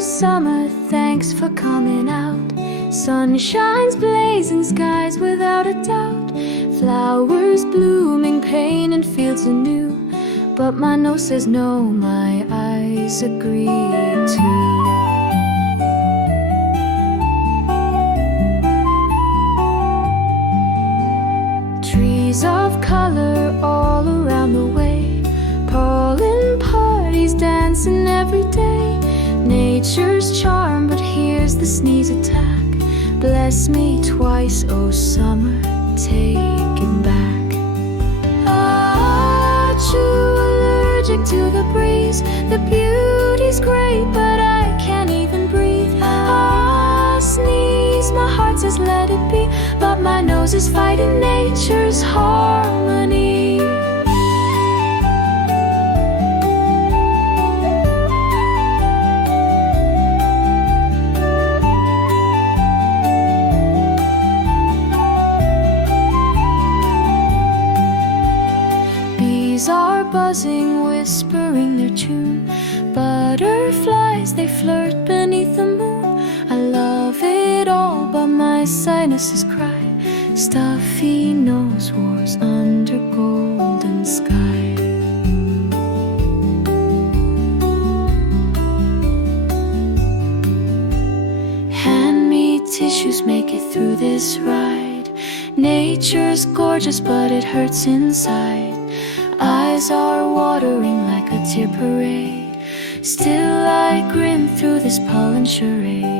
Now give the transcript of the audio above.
Summer, thanks for coming out. Sun shines, blazing skies without a doubt. Flowers blooming, painting fields anew. But my nose says no, my eyes agree too. Trees of color all around the way. Pollen parties dancing every day. Nature's charm, but here's the sneeze attack. Bless me twice, oh summer, take it back. Allergic to the breeze. The beauty's great, but I can't even breathe. Sneeze, my heart says let it be, but my nose is fighting nature's harmony. Bees are buzzing, whispering their tune. Butterflies, they flirt beneath the moon. I love it all, but my sinuses cry. Stuffy nose wars under golden sky. Hand me tissues, make it through this ride. Nature's gorgeous, but it hurts inside. Eyes are watering like a tear parade. Still I grin through this pollen charade.